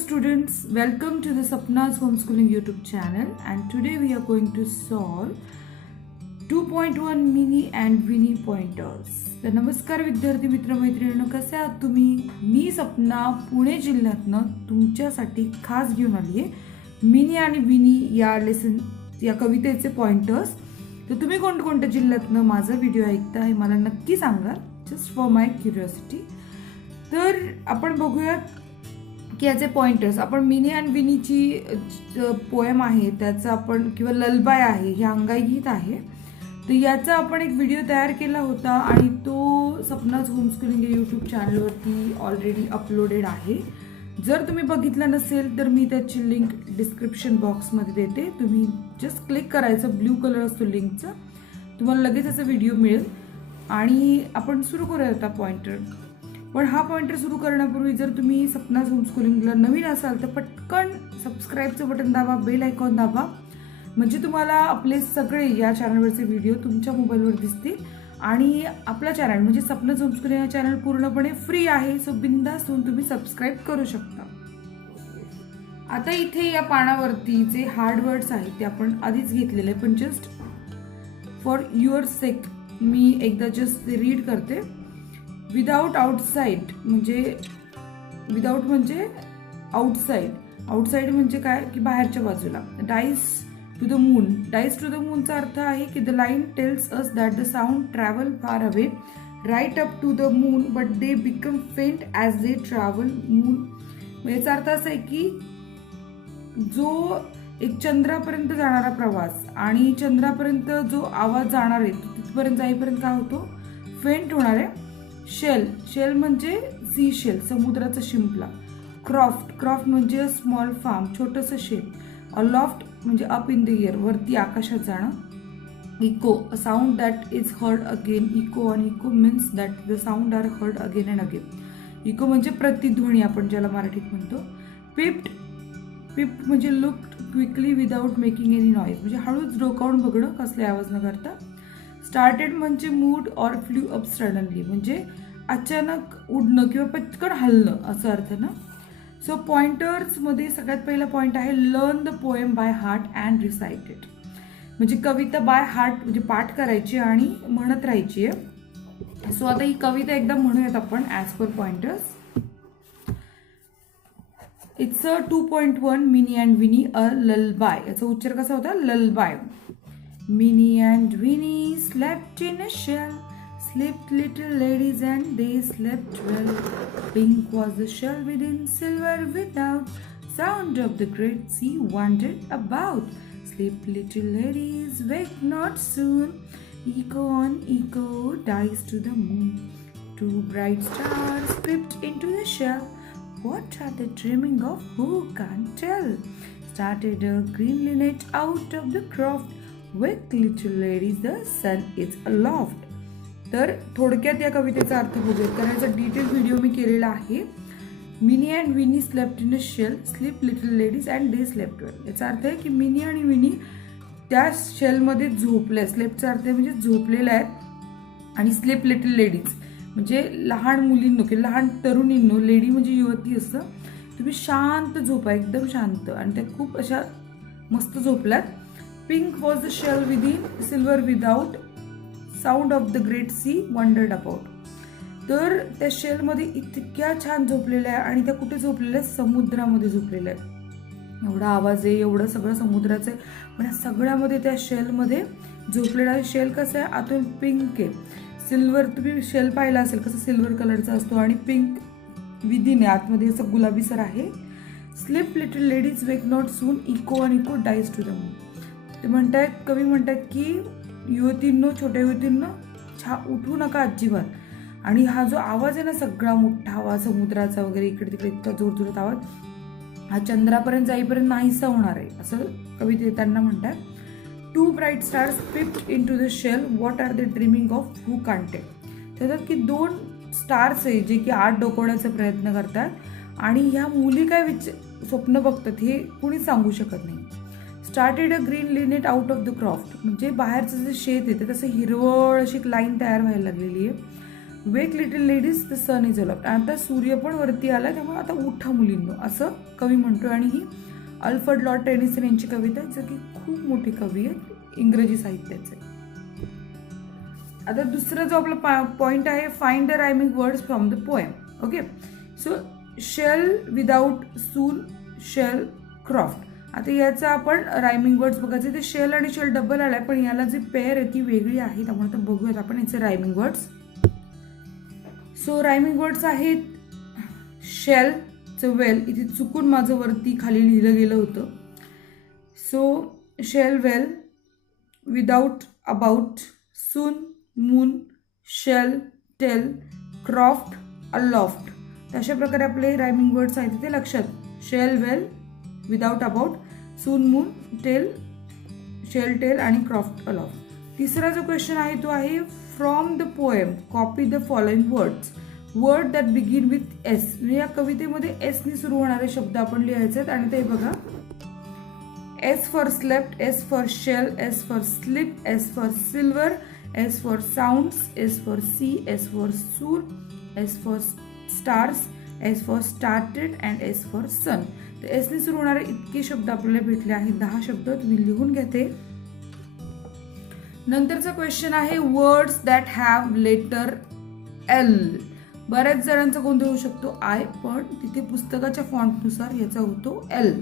Students, welcome to the Sapna's Homeschooling YouTube channel, and today we are going to solve 2.1 mini and Winnie pointers. तर नमस्कार विद्यार्थी मित्र मैत्रिणींनो, कसे आहात तुम्ही? मी सपना पुणे जिल्ह्यातनं तुमच्यासाठी खास घेऊन आली आहे मिनी आणि विनी या कवितेचे पॉइंटर्स. तर तुम्ही कोणत्या जिल्ह्यातनं माझा व्हिडिओ ऐकता हे मला नक्की सांगा, जस्ट फॉर माय क्युरिओसिटी. तर आपण बघूयात की याचे पॉइंटर्स. आपण मिनी अँड विनीची पोएम आहे त्याचा आपण किंवा ललबाय आहे हे अंगाईगीत आहे, तर याचा आपण एक व्हिडिओ तयार केला होता आणि तो सपनाज होमस्कूलिंग या यूट्यूब चॅनलवरती ऑलरेडी अपलोडेड आहे. जर तुम्ही बघितलं नसेल तर मी त्याची लिंक डिस्क्रिप्शन बॉक्समध्ये देते. तुम्ही जस्ट क्लिक करायचं, ब्ल्यू कलर असतो लिंकचा, तुम्हाला लगेच याचा व्हिडिओ मिळेल. आणि आपण सुरू करूया आता पॉइंटर. पण हा पॉइंटर सुरू करण्यापूर्वी जर तुम्ही सपनाज होमस्कूलिंगला नवीन असाल तर पटकन सबस्क्राईबचं बटन दाबा, बेल आयकॉन दाबा, म्हणजे तुम्हाला आपले सगळे या चॅनलवरचे व्हिडिओ तुमच्या मोबाईलवर दिसतील. आणि आपला चॅनल म्हणजे सपनाज होमस्कूलिंग हा चॅनल पूर्णपणे फ्री आहे, सो बिंदास होऊन तुम्ही सबस्क्राईब करू शकता. आता इथे या पानावरती जे हार्ड वर्ड्स आहेत ते आपण आधीच घेतलेले, पण जस्ट फॉर युअर सेक मी एकदा जस्ट रीड करते. विदाउट आउटसाइड म्हणजे विदाउट म्हणजे आउटसाइड, आउटसाइड म्हणजे काय की बाहेरच्या बाजूला. Dies to the moon, dies to the मूनचा अर्थ आहे की the line tells us that the sound travel far away right up to the moon but they become faint as they travel moon. याचा अर्थ असा आहे की जो एक चंद्रापर्यंत जाणारा प्रवास आणि चंद्रापर्यंत जो आवाज जाणार आहे तिथपर्यंत जाईपर्यंत काय होतो, फेंट होणार आहे. शेल, शेल म्हणजे सी शेल, समुद्राचा शिंपला. क्रॉफ्ट, क्रॉफ्ट म्हणजे स्मॉल फार्म, छोटंसं शेत. अलॉफ्ट म्हणजे अप इन द एअर, वरती आकाशात जाणं. Echo, a sound that is heard again. Echo आणि echo means that the sound are heard again and again. Echo म्हणजे प्रतिध्वनी आपण ज्याला मराठीत म्हणतो. पिप्ड, पिप्ड म्हणजे looked quickly without making any noise, म्हणजे हळूच डोकावून बघणं, कसले आवाज न करता. स्टार्टेड म्हणजे moved or flew up suddenly, म्हणजे अचानक उडणं किंवा पटकन हलणं असं अर्थ ना. सो पॉइंटर्समध्ये सगळ्यात पहिला पॉइंट आहे learn the poem by heart and recite it, म्हणजे कविता बाय हार्ट म्हणजे पाठ करायची आणि म्हणत राहायची आहे. सो आता ही कविता एकदा म्हणूयात आपण as per pointers. It's a 2.1 Minnie and Winnie a lullaby. याचा उच्चार कसा होता, lullaby. Minnie and Winnie slept in a shell, slept little ladies and they slept well. Pink was the shell within, silver without, sound of the great sea wandered about. Sleep little ladies, wake not soon, echo on echo dies to the moon. Two bright stars crept into the shell, what are they dreaming of, who can't tell? Started a green linnet out of the croft, with little ladies the sun is aloft. तर थोडक्यात या कवितेचा अर्थ बघूयात, कारण याचा detail video मी केलेला आहे. Minnie and Winnie slept in a shell, sleep little ladies and they slept well. याचा अर्थ आहे की मिनी आणि विनी त्या शेलमध्ये झोपल्या. स्लेप्टचा अर्थ आहे म्हणजे झोपलेल्या आहेत, आणि स्लीप लिटल लेडीज म्हणजे लहान मुलींनो किंवा लहान तरुणींनो, लेडी म्हणजे युवती असतं, तुम्ही शांत झोपा, एकदम शांत, आणि त्या खूप अशा मस्त झोपल्यात. Pink was the shell within, silver without, sound of the great sea wandered about. तर त्या शेलमध्ये इतक्या छान झोपलेल्या आहे, आणि त्या कुठे झोपलेल्या आहेत, समुद्रामध्ये झोपलेल्या आहेत. एवढा आवाज आहे, एवढं सगळं समुद्राचं आहे, पण या सगळ्यामध्ये त्या शेलमध्ये झोपलेला आहे. शेल कसं आहे, आतून पिंक आहे. सिल्वर, तुम्ही शेल पाहिला असेल कसं सिल्वर कलरचा असतो, आणि पिंक विदिन आहे, आतमध्ये असं गुलाबीसर आहे. Sleep little ladies wake not soon, echo आणि echo dies to the moon. ते म्हणतायत, कवी म्हणतात की युवतींनो, छोट्या युवतींनो, उठू नका अजिबात. आणि हा जो आवाज आहे ना, सगळा मोठा आवाज समुद्राचा वगैरे, इकडे तिकडे इतका जोरजोरात आवाज, हा चंद्रापर्यंत जाईपर्यंत नाहीसा होणार आहे, असं कवी त्यांना म्हणतात. Two bright stars crept into the shell, what are they dreaming of, who can't tell. त्याच्यात की दोन स्टार्स आहे जे की आत डोकवण्याचा प्रयत्न करतात, आणि ह्या मुली काय स्वप्न बघतात हे कुणी सांगू शकत नाही. Started a green linnet out of the croft, म्हणजे बाहेरचं जे शेत येते तसं हिरवळ अशी एक लाईन तयार व्हायला लागलेली आहे. Wake little ladies, the sun is aloft. आता सूर्य पण वरती आला, त्यामुळे आता उठा मुलींनो, असं कवी म्हणतोय. आणि ही अल्फ्रेड लॉर्ड टेनिसन यांची कविता आहे, जो की खूप मोठी कवी आहेत इंग्रजी साहित्याचे. आता दुसरा जो आपला पॉइंट आहे, find the rhyming words from the poem. Okay, so shell without soon, shell croft. आता याचा आपण रायमिंग वर्ड्स बघायचे. ते शेल आणि शेल डबल आलाय, पण याला जी पेअर आहे ती वेगळी आहे, त्यामुळे आता बघूयात आपण याचे rhyming words. So rhyming words आहेत शेल चं वेल, इथे चुकून माझं वरती खाली लिहिलं गेलं होतं. So shell well, without about, soon moon, shell tell, croft aloft. अशा प्रकारे आपले रायमिंग वर्ड्स आहेत ते लक्षात. Shell well, without about, soon moon, tell, shell tell आणि क्रॉफ्ट अलॉफ्ट. तिसरा जो क्वेश्चन आहे तो आहे from the poem copy the following words. Word that begin with S. या कवितेमध्ये एस ने सुरू होणारे शब्द आपण लिहायचे आहेत. आणि ते बघा, S for slept, S for shell, S for slip, S for silver, S for sounds, S for sea, S for soar, S for stars, S for started and S for sun. तर S ने सुरू होणारे इतके शब्द आपल्याला भेटले आहेत. 10 शब्द तुम्ही लिहून घेते. नंतरचा क्वेश्चन आहे words that have letter L. बऱ्याच जणांचा गोंधळ होऊ शकतो आय, पण तिथे पुस्तकाच्या फॉन्टनुसार याचा होतो एल.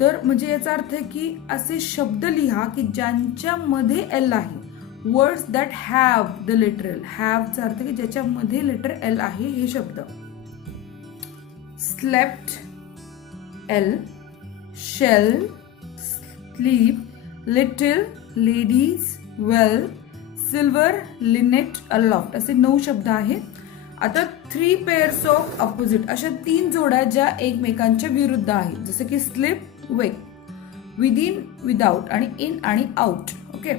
तर म्हणजे याचा अर्थ आहे की असे शब्द लिहा की ज्यांच्यामध्ये एल आहे. Words that have the letter L. हॅवचा अर्थ की ज्याच्यामध्ये लेटर एल आहे हे शब्द. Slept L, shell, sleep, little, ladies, well, silver, linnet, aloft असे 9 शब्द आहेत. आता 3 पेअर्स ऑफ अपोजिट, अशा 3 जोड्या ज्या एकमेकांच्या विरुद्ध आहेत, जसं की स्लिप, वेक, विदिन, विदाउट आणि इन आणि आउट. ओके,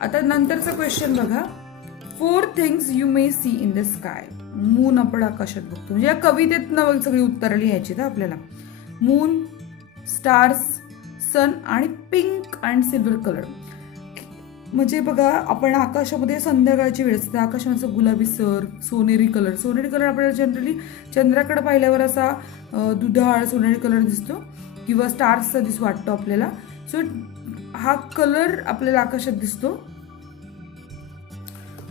आता नंतरचा क्वेश्चन बघा, 4 things you may see in the sky. Moon आपण आकाशात बघतो, म्हणजे या कवितेतनं सगळी उत्तरं लिहायची तर आपल्याला. मून, स्टार्स, सन आणि पिंक अँड सिल्वर कलर. म्हणजे बघा, आपण आकाशामध्ये संध्याकाळची वेळ असते, आकाशाचा गुलाबी सोनेरी कलर. सोनेरी कलर आपल्याला जनरली चंद्राकडे पाहिल्यावर असा दुधाळ सोनेरी कलर दिसतो किंवा स्टार्सचा वाटतो आपल्याला. सो हा कलर आपल्याला आकाशात दिसतो.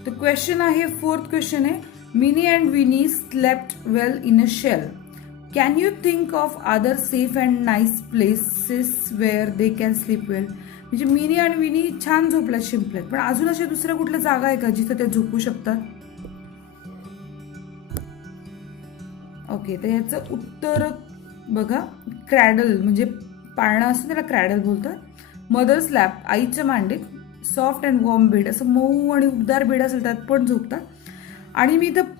तर क्वेश्चन आहे, 4th क्वेश्चन आहे, Minnie and Winnie slept well in a shell. Can you think of other safe and nice places where they can sleep well. म्हणजे मिनी आणि विनी छान झोपल्यात, शिंपल्यात, पण अजून अशा दुसऱ्या कुठल्या जागा आहे का जिथं त्या झोपू शकतात. ओके, तर याचं उत्तर बघा, क्रॅडल म्हणजे पाळणा असतो त्याला क्रॅडल बोलतात. मदर्स लॅप, आईच्या मांडीत. सॉफ्ट अँड वॉर्म बेड, असं मऊ आणि उबदार बेड असेल त्यात पण झोपतात. आणि मी इथं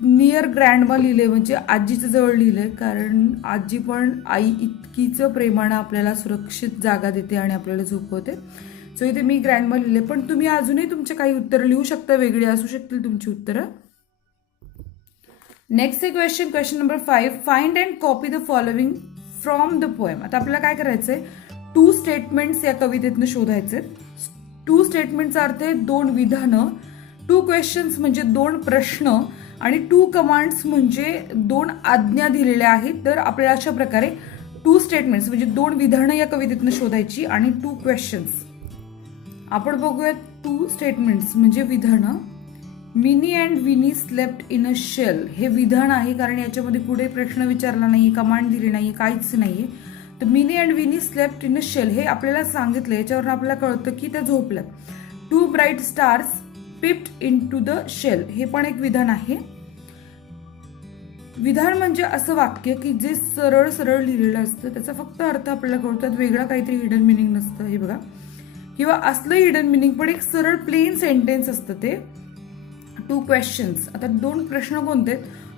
नियर ग्रँडमा लिहिले, म्हणजे आजीच्या जवळ लिहिलंय, कारण आजी पण आई इतकीच प्रेमानं आपल्याला सुरक्षित जागा देते आणि आपल्याला झोपवते. सो इथे मी ग्रँडमा लिहिले, पण तुम्ही अजूनही तुमचे काही उत्तरं लिहू शकता, वेगळी असू शकतील तुमची उत्तरं. Next question number 5, find and copy the following from the poem. आता आपल्याला काय करायचंय, 2 स्टेटमेंट्स या कवितेतनं शोधायचे. 2 स्टेटमेंटचा अर्थ आहे 2 विधानं, 2 क्वेश्चन्स म्हणजे 2 प्रश्न आणि 2 कमांड्स म्हणजे 2 आज्ञा दिलेल्या आहेत. तर आपल्याला अशा प्रकारे 2 स्टेटमेंट्स म्हणजे 2 विधानं या कवितेतनं शोधायची आणि 2 क्वेश्चन्स. आपण बघूयात 2 स्टेटमेंट्स म्हणजे विधानं. Minnie and Winnie slept in a shell हे विधान आहे, कारण याच्यामध्ये पुढे प्रश्न विचारला नाही, कमांड दिली नाही, काहीच नाहीये. तर Minnie and Winnie slept in a shell हे आपल्याला सांगितलं, याच्यावरून आपल्याला कळतं की त्या झोपल्यात. 2 bright stars peeped into the shell हे पण एक विधान आहे. विधान म्हणजे असं वाक्य की जे सरळ सरळ लिहिलेलं असतं, त्याचा फक्त अर्थ आपल्याला कळतो, वेगळा काहीतरी हिडन मिनिंग नसतं. हे बघा, किंवा असलं हिडन मिनिंग पण एक सरळ प्लेन सेंटेन्स असतं ते. 2 क्वेश्चन्स, आता 2 प्रश्न कोणते,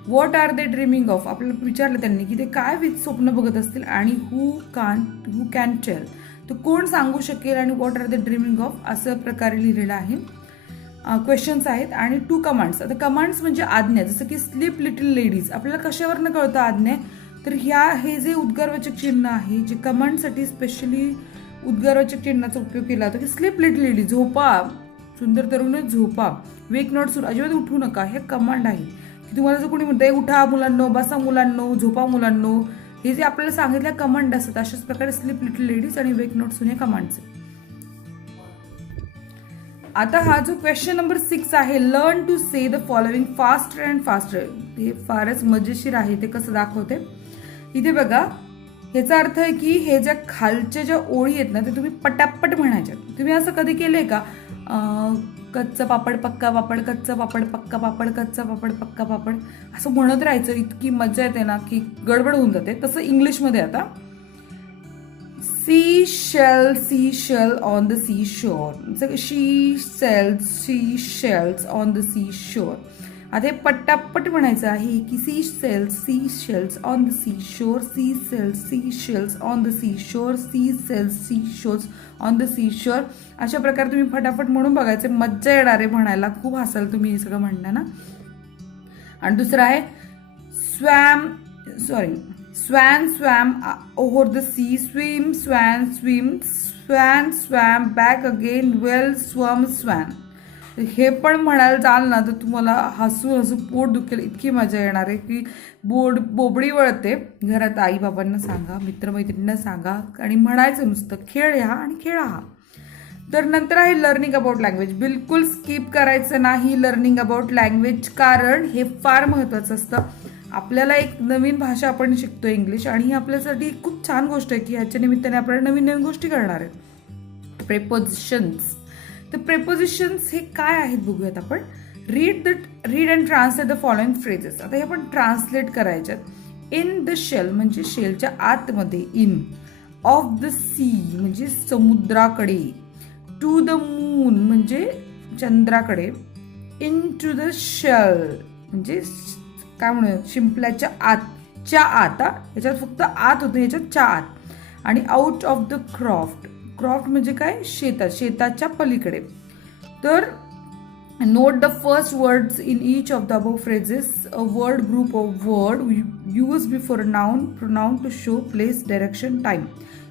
what are they dreaming of, आपल्याला विचारलं त्यांनी की ते काय स्वप्न बघत असतील, आणि हू कॅन टेल, तर कोण सांगू शकेल, आणि what are they dreaming of असं प्रकारे लिहिलेलं आहे. क्वेश्चन्स आहेत. आणि 2 कमांड्स. आता कमांड्स म्हणजे आज्ञा, जसं की स्लीप लिटिल लेडीज, आपल्याला कशावरनं कळतं आज्ञा, तर हे जे उद्गारवाचक चिन्ह आहे, जे कमांडसाठी स्पेशली उद्गारवाचक चिन्हाचा उपयोग केला होता की स्लीप लिटिल लेडीज, झोपा सुंदर तरुण झोपा, वेक नॉट सून, अजिबात उठू नका. हे कमांड आहे की तुम्हाला जर कोणी म्हणतंय उठा मुलांनो, बसा मुलांनो, झोपा मुलांनो, हे जे आपल्याला सांगितल्या कमांड असतात अशाच प्रकारे स्लीप लिटिल लेडीज आणि वेक नॉट सून हे कमांड्स. आता हा जो क्वेश्चन नंबर 6 आहे, learn to say the following faster and faster. हे फारच मजेशीर आहे. ते कसं दाखवते इथे बघा. ह्याचा अर्थ आहे की हे ज्या खालच्या ज्या ओळी आहेत ना ते तुम्ही पटापट म्हणायच्या. तुम्ही असं कधी केलंय का, कच्चं पापड पक्का पापड, कच्चं पापड पक्का पापड, कच्चं पापड पक्का पापड असं म्हणत राहायचं. इतकी मजा येते ना की गडबड होऊन जाते. तसं इंग्लिशमध्ये आता sea shell on the sea shore, she shells on the sea shore. आता हे पट्टापट म्हणायचं आहे की sea shells on the sea shore, sea shells on the sea shore, sea shores on the sea shore. अशा प्रकारे तुम्ही फटाफट म्हणून बघायचे. मज्जा येणार आहे म्हणायला, खूप हसाल तुम्ही हे सगळं म्हणता ना. आणि दुसरं आहे Swan swam over the sea, swim, swam back again, well swum, swan. हे पण म्हणायला जाल ना तर तुम्हाला हसू पोट दुखेल, इतकी मजा येणार आहे की बोबडी वळते. घरात आई बाबांना सांगा, मित्रमैत्रिणींना सांगा आणि म्हणायचं नुसतं खेळ ह्या आणि खेळा हा. तर नंतर आहे लर्निंग अबाउट लँग्वेज. बिलकुल स्किप करायचं नाही लर्निंग अबाउट लँग्वेज, कारण हे फार महत्त्वाचं असतं. आपल्याला एक नवीन भाषा आपण शिकतो इंग्लिश, आणि ही आपल्यासाठी खूप छान गोष्ट आहे की ह्याच्या निमित्ताने आपल्याला नवीन नवीन गोष्टी कळणार आहेत. प्रेपोजिशन्स. तर प्रेपोजिशन्स हे काय आहेत बघूयात आपण. Read and translate the following phrases. आता हे आपण ट्रान्सलेट करायच्यात. इन द शेल म्हणजे शेलच्या आतमध्ये, इन. ऑफ द सी म्हणजे समुद्राकडे, टू द मून म्हणजे चंद्राकडे, इन टू द शेल म्हणजे काय म्हणूया शिंपल्याच्या आतच्या आत. याच्यात फक्त आत होतं, याच्यात आत. आणि out of the croft. Croft म्हणजे काय, शेताच्या पलीकडे. तर note the first words in each of the above phrases. A word group of word use before noun, pronoun to show place, direction, time.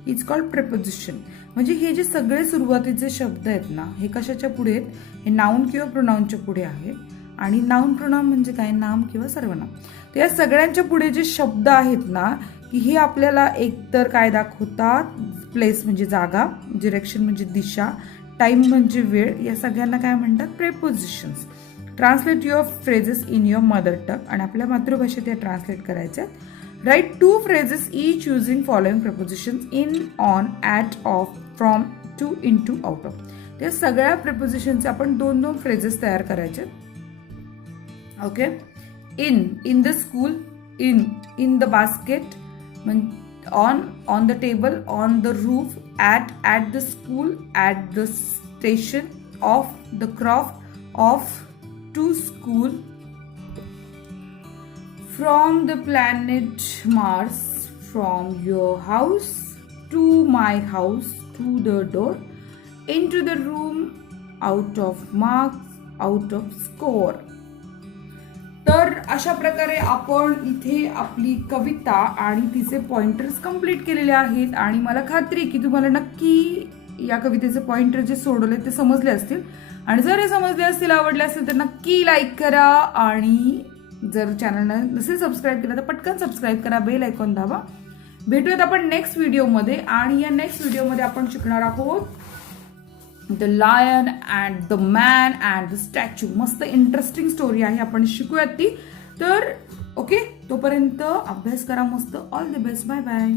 It's called preposition. म्हणजे हे जे सगळे सुरुवातीचे शब्द आहेत ना हे कशाच्या पुढे आहेत, हे नाउन किंवा प्रोनाउनच्या पुढे आहे. आणि नाउन प्रोनाउन म्हणजे काय, नाम किंवा सर्वनाम. तर या सगळ्यांच्या पुढे जे शब्द आहेत ना की हे आपल्याला एकतर काय दाखवतात, प्लेस म्हणजे जागा, डिरेक्शन म्हणजे दिशा, टाइम म्हणजे वेळ. या सगळ्यांना काय म्हणतात, prepositions. Translate your phrases in your mother tongue. आणि आपल्या मातृभाषेत या ट्रान्सलेट करायच्या. Write 2 phrases each using following prepositions in, on, at, of, from, to, into, out of. त्या सगळ्या प्रेपोजिशनचे आपण 2-2 फ्रेजेस तयार करायचे. Okay. In the school, in the basket, on the table, on the roof, at the school, at the station, of the croft, off to school, from the planet Mars, from your house, to my house, to the door, into the room, out of marks, out of score. तर अशा प्रकारे आपण इथे आपली कविता आणि तिचे pointers complete केलेले आहेत. आणि मला खात्री की तुम्हाला नक्की या कवितेचे पॉइंटर जे सोडवले ते समजले असतील. आणि जर हे समजले असतील, आवडले असतील तर नक्की लाईक करा. आणि जर चॅनलला नसेल सबस्क्राईब केलं तर पटकन सबस्क्राईब करा, बेल आयकॉन दाबा. भेटूयात आपण नेक्स्ट व्हिडिओमध्ये. आणि या नेक्स्ट व्हिडिओमध्ये आपण शिकणार आहोत the lion and the man and the statue. मस्त इंटरेस्टिंग स्टोरी आहे, आपण शिकूयात ती. तर ओके, तोपर्यंत अभ्यास करा मस्त. All the best. Bye bye.